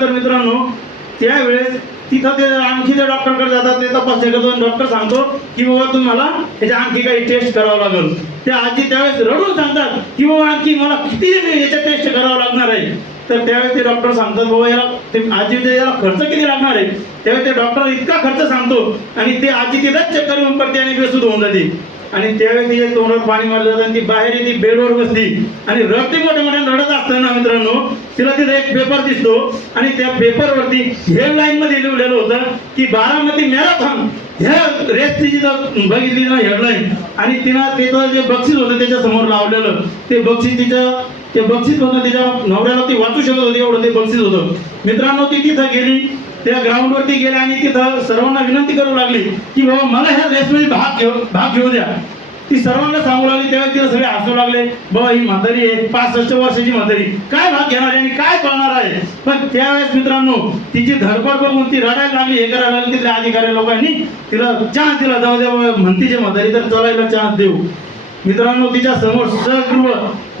झाल्यानंतर मित्रांनो त्यावेळेस तिथं ते आणखी त्या डॉक्टरकडे जातात, ते तपासणी करतो. डॉक्टर सांगतो की बाबा तुम्हाला त्याच्या आणखी काही टेस्ट करावं लागेल. त्या आजी त्यावेळेस रडून सांगतात की बाबा आणखी मला किती याच्या टेस्ट करावं लागणार आहे. तर त्यावेळेस ते डॉक्टर सांगतात बाबा याला ते आजी याला खर्च किती लागणार आहे. त्यावेळेस ते डॉक्टर इतका खर्च सांगतो आणि ते आजी तिथंच चक्कर येऊन पडते आणि बेसूद होऊन जाते. आणि त्यावेळेस तिच्या तोंडावर पाणी मारलं जातं आणि ती बाहेर येते, बेडवर बसली आणि रडते मोठ्या मोठ्या रडत असताना मित्रांनो तिला तिथे एक पेपर दिसतो आणि त्या पेपरवरती हेडलाईन मध्ये लिहिलेलं होतं की बारामती मॅरेथॉन ह्या रेस तिची बघितली ना हेडलाईन. आणि तिनं त्याचं जे बक्षीस होतं त्याच्या समोर लावलेलं ते बक्षीस होतं तिच्या नवऱ्याला ती वाचू शकत होती, एवढं ते बक्षीस होतं. मित्रांनो ती तिथं गेली, त्या ग्राउंडवरती गेले आणि तिथं सर्वांना विनंती करू लागली की बाबा मला ह्या रेसमध्ये भाग घेऊ द्या. ती सर्वांना सांगू लागली. त्यावेळेस तिला सगळे हसू लागले, बाबा ही म्हातारी आहे, 65 वर्षाची म्हातारी काय भाग घेणार आहे आणि काय कळणार आहे. पण त्यावेळेस मित्रांनो तिची धडपड बघून ती रडायला लागली, हे करायला लागली. तिथल्या अधिकारी लोकांनी तिला चान्स दिला, जाऊ द्या म्हणती जे म्हातारी तर चलायला चान्स देऊ. मित्रांनो तिच्या समोर सर्व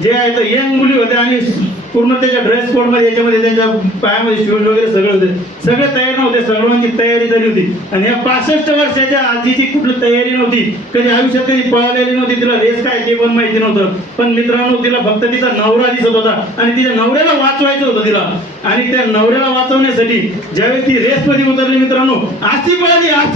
जे आहे तर यंग मुली होते आणि पूर्ण त्याच्या ड्रेस कोड मध्ये याच्यामध्ये त्यांच्या पायामध्ये शूज वगैरे सगळे होते, सगळे तयार नव्हते, सर्वांची तयारी झाली होती. आणि या 65 वर्षाच्या आजीची कुठली तयारी नव्हती, कधी आयुष्यात कधी पळालेली नव्हती, तिला रेस काय ते पण माहिती नव्हतं. पण मित्रांनो तिला फक्त तिचा नवरा दिसत होता आणि तिच्या नवऱ्याला वाचवायचं होतं तिला. आणि त्या नवऱ्याला वाचवण्यासाठी ज्यावेळेस ती रेस मध्ये उतरली मित्रांनो आस्ती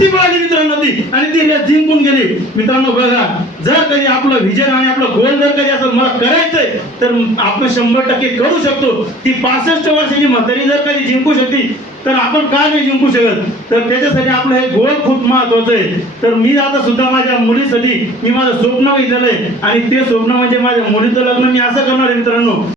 पळाली मित्रांनो ती आणि ती रेस जिंकून गेली. मित्रांनो बघा, जर कधी आपलं विजन आणि आपलं गोल जर कधी असं मला करायचंय तर आपण 100% करू शकतो. ती 65 वर्षाची म्हातारी जर कधी जिंकू शकते तर आपण का नाही जिंकू शकत. तर त्याच्यासाठी आपलं हे गोल खूप महत्वाचं आहे. तर मी आता सुद्धा माझ्या मुलीसाठी मी माझं स्वप्न घेतलेलं आहे आणि ते स्वप्न म्हणजे माझ्या मुलीचं लग्न मी असं करणार आहे मित्रांनो.